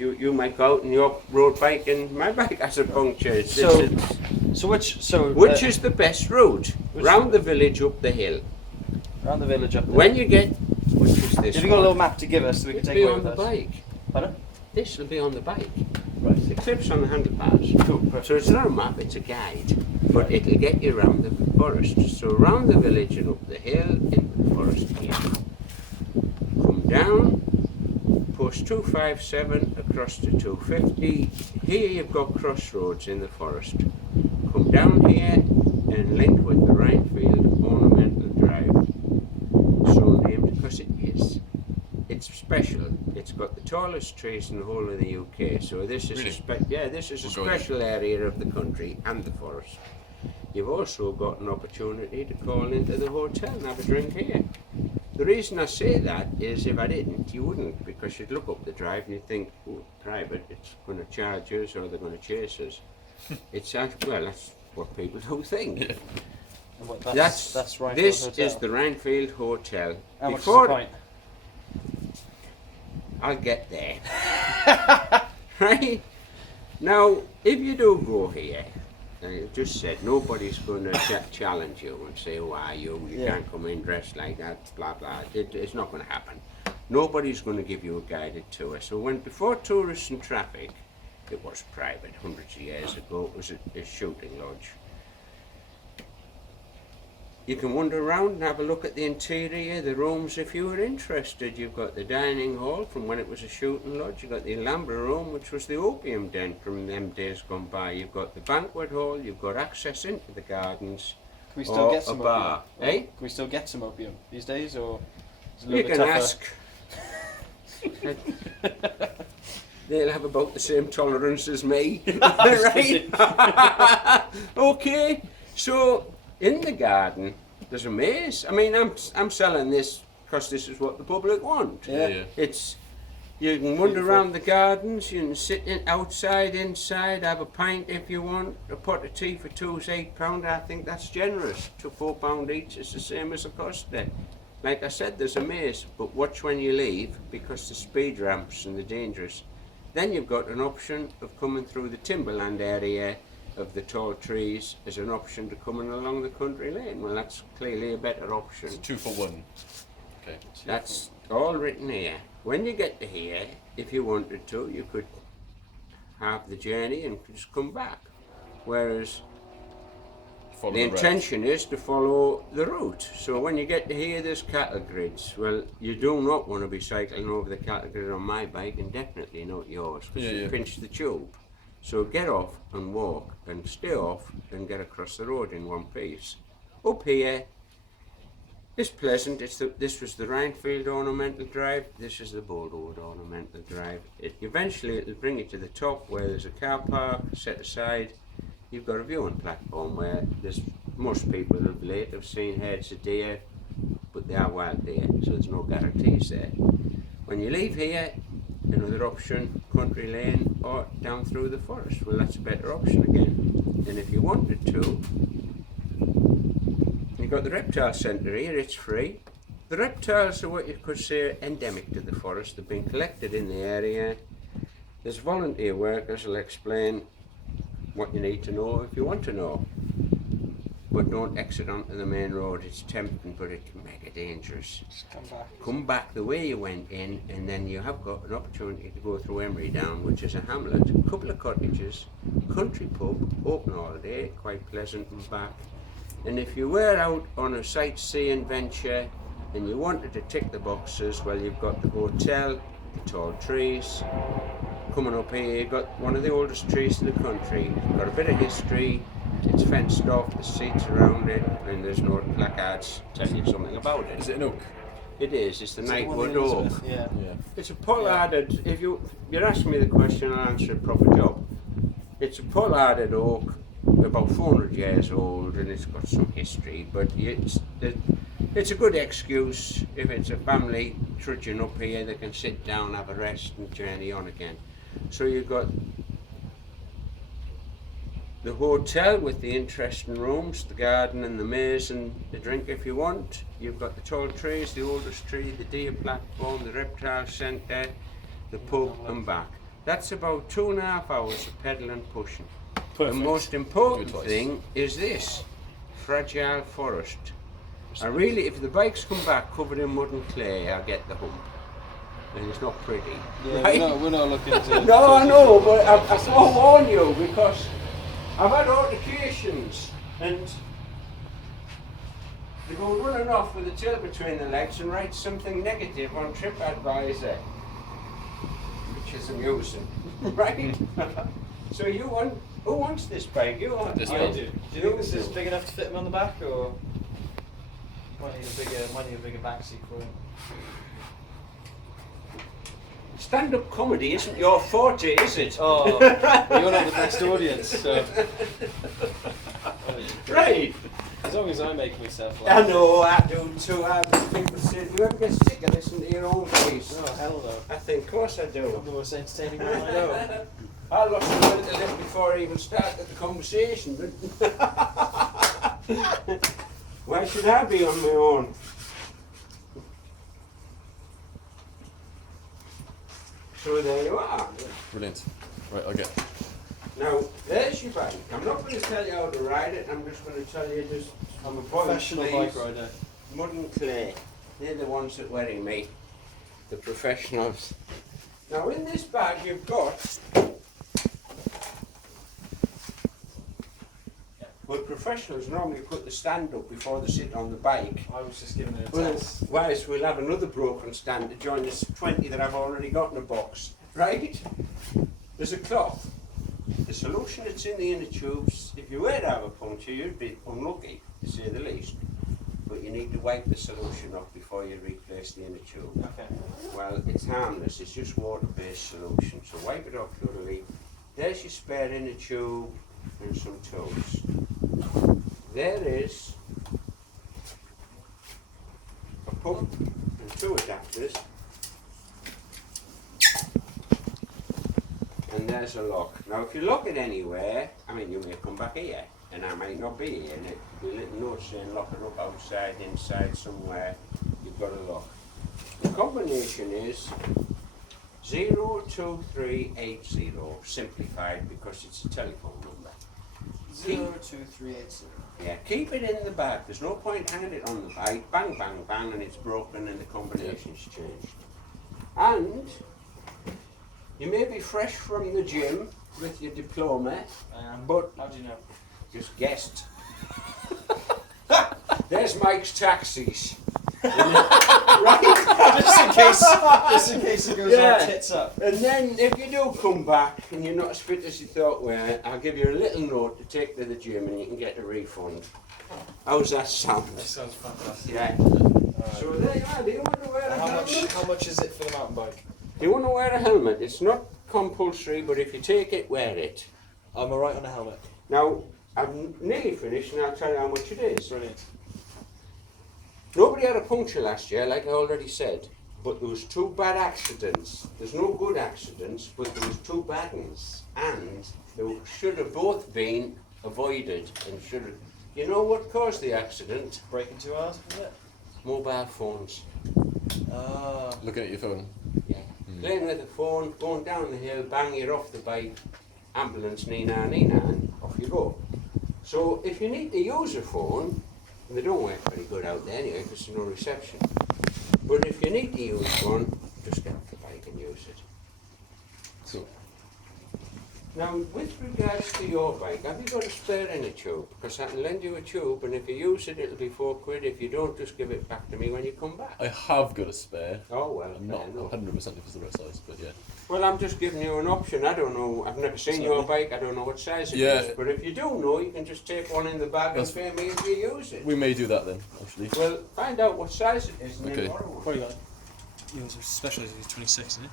You might go out on your road bike and my bike has a puncture. Which is the best route? Round the village, up the hill. Round the village, up the When you get, which is this Have you got a little map to give us so we can It'll take be away on with the us? bike. Pardon? This will be on the bike. Right. The clip's on the handlebars. Cool. So it's not a map, it's a guide. But it'll get you around the forest. So around the village and up the hill, into the forest here. Come down, post 257 across to 250. Here you've got crossroads in the forest. Come down here and link with the Rhinefield Ornamental Drive. So named because it is. It's special. It's got the tallest trees in the whole of the UK. So this is this is a special area of the country and the forest. You've also got an opportunity to call into the hotel and have a drink here. The reason I say that is if I didn't, you wouldn't, because you'd look up the drive and you'd think, oh, private, it's going to charge us or they're going to chase us. It's well, that's what people do think. Yeah. That's Rhinefield This Hotel. is the Rhinefield Hotel. How much is the pint? I'll get there. Right? Now, if you do go here, I just said nobody's going to challenge you and say, who are you? You can't come in dressed like that, blah, blah. It's not going to happen. Nobody's going to give you a guided tour. So before tourists and traffic, it was private. Hundreds of years ago, it was a shooting lodge. You can wander around and have a look at the interior, the rooms if you were interested. You've got the dining hall from when it was a shooting lodge. You've got the Alhambra room, which was the opium den from them days gone by. You've got the banquet hall, you've got access into the gardens. Can we still get some a bar. opium? Eh? Can we still get some opium these days, or is it a You little can bit ask. They'll have about the same tolerance as me. Right? Okay, so in the garden, there's a maze. I mean, I'm selling this because this is what the public want. Yeah. It's you can wander around the gardens. You can sit outside, inside, have a pint if you want. A pot of tea for £2 is £8. I think that's generous. To £4 each is the same as the cost there. Like I said, there's a maze, but watch when you leave because the speed ramps and the dangerous. Then you've got an option of coming through the timberland area of the tall trees as an option to coming along the country lane. Well, that's clearly a better option. It's 2 for 1. Okay. That's all written here. When you get to here, if you wanted to, you could have the journey and just come back. Whereas Follow the road. intention is to follow the route. So when you get to here, there's cattle grids. Well, you do not want to be cycling over the cattle grid on my bike, and definitely not yours, because you pinch the tube. So get off and walk and stay off and get across the road in one piece. Up here, it's pleasant. This was the Rhinefield Ornamental Drive. This is the Boldwood Ornamental Drive. Eventually it'll bring you to the top where there's a car park set aside. You've got a viewing platform where most people of late have seen herds of deer, but they are wild deer, so there's no guarantees there. When you leave here, another option, country lane or down through the forest. Well, that's a better option again. And if you wanted to, you've got the reptile centre here, it's free. The reptiles are what you could say endemic to the forest. They've been collected in the area. There's volunteer workers who'll explain what you need to know if you want to know. But don't exit onto the main road. It's tempting, but it can make it dangerous. Just come back. Come back the way you went in, and then you have got an opportunity to go through Emery Down, which is a hamlet, a couple of cottages, country pub, open all day, quite pleasant and back. And if you were out on a sightseeing venture and you wanted to tick the boxes, well, you've got the hotel, the tall trees. Coming up here, you've got one of the oldest trees in the country. It's got a bit of history. It's fenced off, the seats around it, and there's no placards telling you something about it. Is it an oak? It is. It's the Is it one Nightwood of oak. Elizabeth? Yeah. Yeah. It's a pollarded. If you're asking me the question, I'll answer a proper job. It's a pollarded oak, about 400 years old, and it's got some history. But it's a good excuse if it's a family trudging up here. They can sit down, have a rest, and journey on again. So you've got the hotel with the interesting rooms, the garden and the maze and the drink if you want. You've got the tall trees, the oldest tree, the deer platform, the reptile centre, the pub and back. That's about 2.5 hours of pedal and pushing. Perfect. The most important Do it twice. thing is this, fragile forest. And really, if the bikes come back covered in mud and clay, I get the hump. And it's not pretty. Yeah, right? we're not looking to. No, I know, but I forewarn you because I've had altercations and they go running off with the tail between the legs and write something negative on TripAdvisor, which is amusing, right? So who wants this bike? You want This I one. do. Do you think this is big enough to fit him on the back, or might need a bigger back seat for him? Stand-up comedy isn't your forte, is it? Oh, you're not the best audience, so. Right. As long as I make myself I laugh. know, I do too. People say, do you ever get sick of listening to your own voice? Oh, hell no. I think, of course I I'm do. the most entertaining man I know. I lost a little lip before I even started the conversation. Why should I be on my own? So there you are. Brilliant. Right, I'll get. Now, there's your bike. I'm not going to tell you how to ride it, I'm just going to tell you just I'm a Professional bike rider. Mud and clay. They're the ones that worry me. The professionals. Now in this bag you've got, well, professionals normally put the stand up before they sit on the bike. I was just giving it a Well, test. whilst we'll have another broken stand to join this 20 that I've already got in a box. Right? There's a cloth. The solution that's in the inner tubes, if you were to have a puncture, you'd be unlucky, to say the least. But you need to wipe the solution off before you replace the inner tube. Okay. Well, it's harmless, it's just water-based solution, so wipe it off thoroughly. There's your spare inner tube and some tools. There is a pump and two adapters. And there's a lock. Now if you lock it anywhere, I mean you may come back here and I might not be here and it'll be a little note saying lock it up outside, inside, somewhere, you've got a lock. The combination is 02380, simplified because it's a telephone number. 02380. Yeah, keep it in the bag, there's no point hanging it on the bike, bang bang bang and it's broken and the combination's changed. And you may be fresh from the gym with your diploma, but How do you know? just guessed. There's Mike's taxis. Right? Just in case it goes Yeah. all tits up. And then if you do come back and you're not as fit as you thought were, I'll give you a little note to take to the gym and you can get a refund. How's that sound? That sounds fantastic. Yeah. So there you are. Do you want to wear a helmet? How much is it for the mountain bike? Do you want to wear a helmet? It's not compulsory, but if you take it, wear it. I'm alright on a helmet. Now, I'm nearly finished and I'll tell you how much it is. Brilliant. Nobody had a puncture last year, like I already said, but there was 2 bad accidents. There's no good accidents, but there was 2 bad ones. And they should have both been avoided and should have... You know what caused the accident? Braking too hard, is it? Mobile phones. Ah. Looking at your phone. Yeah. Playing with the phone, going down the hill, bang, you're off the bike, ambulance, nina, and off you go. So if you need to use a phone, and they don't work very good out there anyway because there's no reception, but if you need to use one, just get off the bike and use it. So, Now, with regards to your bike, have you got a spare inner tube? Because I can lend you a tube, and if you use it, it'll be £4. If you don't, just give it back to me when you come back. I have got a spare. Oh, well, I'm fair not enough. 100% if it's the right size, but yeah. Well, I'm just giving you an option. I don't know. I've never seen your bike. I don't know what size it Yeah. is. But if you do know, you can just take one in the bag and That's- pay me if you use it. We may do that then, actually. Well, find out what size it is and Okay. then borrow one. Probably got. Yours are special, it's 26, isn't it?